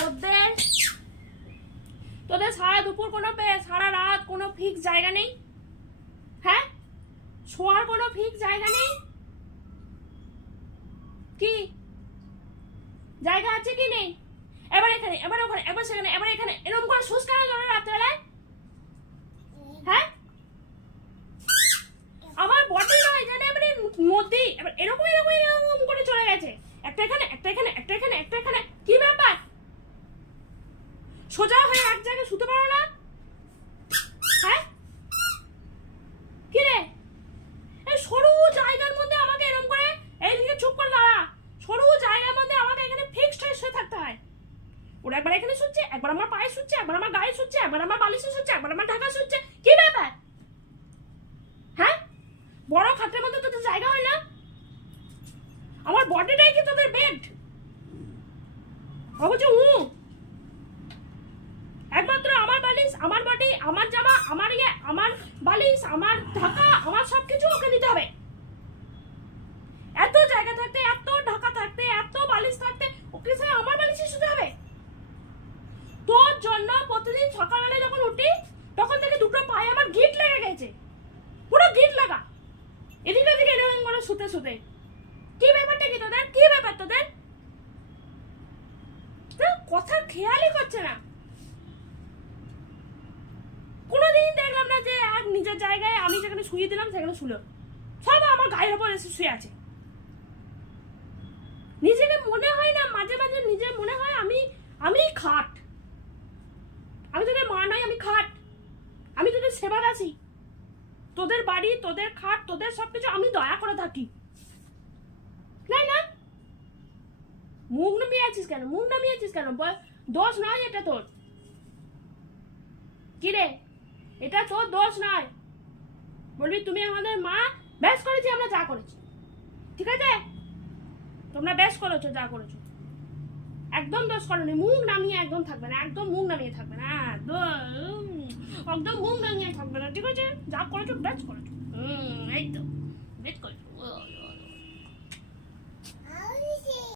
তোদের তোদের সারা দুপুর কোনো সারা রাত কোনো ফিক্স জায়গা নেই? হ্যাঁ? শোয়ার কোনো ফিক্স জায়গা নেই? কি? জায়গা আছে কি নেই? এবার এখানে, এবার ওখানে, এবার সেখানে, এবার এখানে এরকম করে শুস কেন ধরে রাত্রেবেলায় হ্যাঁ আমার বডি নয় জানে এবারে নদী এবার এরকম এরকম এরকম করে চলে গেছে একটা এখানে একটা এখানে একটা এখানে একটা এখানে কি ব্যাপার সোজা হয়ে এক জায়গায় শুতে পারো না? হ্যাঁ? কি রে এই সরু জায়গার মধ্যে আমাকে এরকম করে এইদিকে চুপ করে দাঁড়া। সরু জায়গার মধ্যে আমাকে এখানে ফিক্সড হয়ে শুয়ে থাকতে হয়। ওরা একবার এখানে শুচ্ছে, একবার আমার পায়ে শুচ্ছে, একবার আমার গায়ে শুচ্ছে, একবার আমার বালিশে শুচ্ছে, একবার আমার ঢাকা শুচ্ছে। কি ব্যাপার? হ্যাঁ? বড় খাটের মধ্যে তোদের জায়গা হয় না? আমার বডিটাই কি তোদের বেড অবশ্য হুঁ একমাত্র আমার বালিশ আমার জামা, আমার ইয়ে আমার বালিশ, আমার ঢাকা, আমার সব কিছু ওকে দিতে হবে। এত জায়গা থাকতে, এত ঢাকা থাকতে, এত বালিশ থাকতে, ওকে সে আমার বালিশে শুতে হবে? তোর জন্য প্রতিদিন সকালবেলায় যখন উঠি, তখন থেকে দুটো পায়ে আমার গিট লেগে গেছে। পুরো গিট লাগা। এদিকে এদিকে এরকম করে শুতে শুতে। কি ব্যাপারটা কি তোদের? কি ব্যাপার তোদের? কথার খেয়ালই করছে না কোনোদিন দেখলাম না যে এক নিজের জায়গায় আমি যেখানে শুয়ে দিলাম, সেখানে শুলো। সব আমার গায়ের ওপর এসে শুয়ে আছে। নিজেকে মনে হয় না, মাঝে মাঝে নিজে মনে হয় আমি আমি খাট। আমি তোদের মা নয় আমি খাট। আমি তোদের সেবা আছি তোদের বাড়ি, তোদের খাট, তোদের সবকিছু আমি দয়া করে থাকি। না না। মুখ নামিয়ে আছিস কেন? মুখ নামিয়ে আছিস কেন? দোষ নয় এটা তোর। কি রে এটা তোর দোষ নয় বলবি, তুমি আমাদের মা, ব্যাস করেছি, আমরা যা করেছি। ঠিক আছে? তোমরা বেশ করেছ, যা করেছ। একদম দোষ করনি, মুখ নামিয়ে একদম থাকবে না, একদম মুখ নামিয়ে থাকবে না, একদম একদম মুখ নামিয়ে থাকবে না, ঠিক আছে? যা করেছ বেশ করেছ। হুম তো।